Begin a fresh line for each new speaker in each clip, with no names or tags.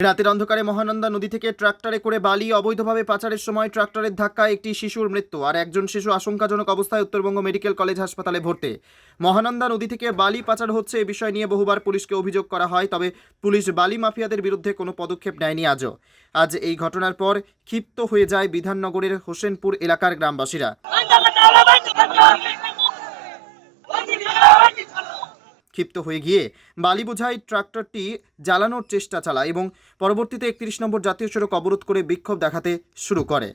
রাতের অন্ধকারে মহানন্দা নদী থেকে ট্রাক্টরে করে বালি অবৈধভাবে পাচারের সময় ট্রাক্টরের ধাক্কায় একটি শিশুর মৃত্যু আর একজন শিশু আশঙ্কাজনক অবস্থায় উত্তরবঙ্গ মেডিকেল কলেজ হাসপাতালে ভর্তি। মহানন্দা নদী থেকে বালি পাচার হচ্ছে এ বিষয় নিয়ে বহুবার পুলিশকে অভিযোগ করা হয়, তবে পুলিশ বালি মাফিয়াদের বিরুদ্ধে কোনো পদক্ষেপ নেয়নি আজও। আজ এই ঘটনার পর ক্ষিপ্ত হয়ে যায় বিধাননগরের হোসেনপুর এলাকার গ্রামবাসীরা। ক্ষিপ্ত হয়ে গিয়ে বালি বোঝাই ট্রাক্টরটি জ্বালানোর চেষ্টা চালায় এবং পরবর্তীতে একত্রিশ নম্বর জাতীয় সড়ক অবরোধ করে বিক্ষোভ দেখাতে শুরু করে।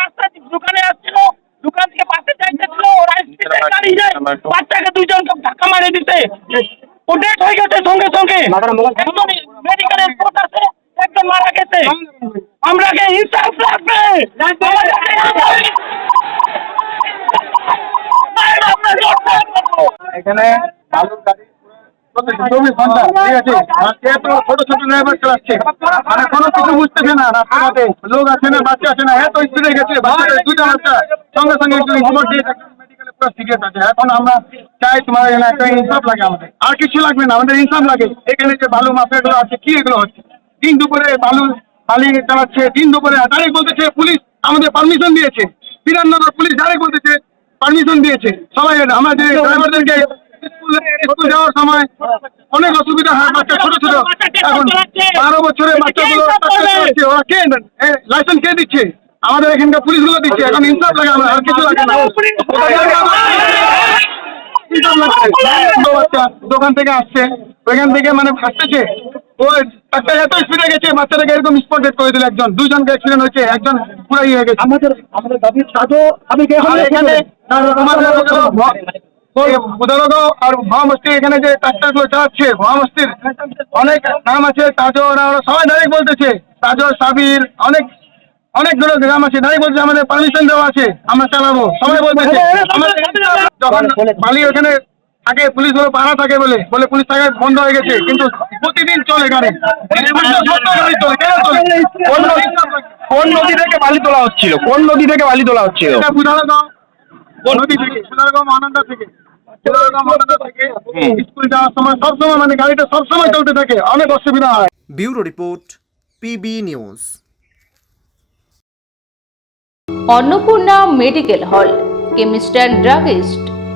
রাস্তা দোকানে আসছিল দোকান থেকে পাশে যাইতেছিল ওরা স্পিডে গাড়ি যায় বাচ্চাকে দুইজনকে ধাক্কা মারে দিতে ও ডেট হয়ে গেছে সঙ্গে সঙ্গে। একজন রিপোর্ট আছে একজন মারা গেছে। আমরা কে ইনসাফ লাগবে।
এখানে বালুর গাড়ি চব্বিশ ঘণ্টা ঠিক আছে? আর সে ছোট ছোট ড্রাইভার চালাচ্ছে মানে কোনো কিছু বুঝতেছে না রাস্তাঘাটে লোক আছে না বাচ্চা আছে না এত স্পিডে গেছে দুইটা বাচ্চা। সঙ্গে সঙ্গে একটু রিপোর্ট দিয়ে মেডিকেলে আছে। এখন আমরা চাই তোমার এখানে একটা ইনসাফ লাগে আমাদের। আর কিছু লাগবে না আমাদের ইনসাফ লাগে। এখানে যে বালু মাফিয়াগুলো আছে কি এগুলো হচ্ছে? দিন দুপুরে বালু বালি চালাচ্ছে দিন দুপুরে ডাইরেক্ট বলতেছে পুলিশ আমাদের পারমিশন দিয়েছে। বিধাননগর পুলিশ ডাইরেক্ট বলতেছে পারমিশন দিয়েছে। সবাই আমাদের ড্রাইভারদেরকে স্কুল যাওয়ার সময় অনেক অসুবিধা হয় বাচ্চা ছোট ছোট। এখন বারো বছরের বাচ্চাগুলো ওরা কে লাইসেন্স কে দিচ্ছে? আমাদের এখানকার পুলিশগুলো দিচ্ছে। এখন ইনসাফ লাগে আমার আর কিছু লাগে না। বাচ্চা দোকান থেকে আসছে ওইখান থেকে মানে আসতেছে ওই একটা এত স্পিডে গেছে বাচ্চাটাকে এরকম স্পট করে দিল একজন দুইজনকে অ্যাক্সিডেন্ট হয়েছে একজন পুরো ইয়ে হয়ে গেছে
আমাদের আমাদের দাবি কাজও আমি
এখানে আমাদের আর মহামস্তি এখানে যে চালাচ্ছে মহামস্তির অনেক নাম আছে তাজো ওরা সবাই ডাইরেক্ট বলতেছে তাজো সাবির অনেক অনেকগুলো গ্রাম আছে ডাইরেক্ট বলছে আমাদের পারমিশন দেওয়া আছে আমরা চালাবো সবাই বলতেছে যখন বালি ওখানে থাকে পুলিশগুলো পাড়া থাকে বলে বলে পুলিশ থাকে বন্ধ হয়ে গেছে। কিন্তু প্রতিদিন চলে গাড়ি কেন
নদী থেকে বালি তোলা হচ্ছিল? কোন নদী থেকে বালি তোলা হচ্ছিল?
এটা নদী থেকে বুধারগাঁও মহানন্দা থেকে বুধারগাঁও মহানন্দা থেকে। স্কুল যাওয়ার সময় সবসময় মানে গাড়িটা সবসময় চলতে থাকে অনেক অসুবিধা হয়।
Bureau report PB news
Annapurna medical hall chemist and druggist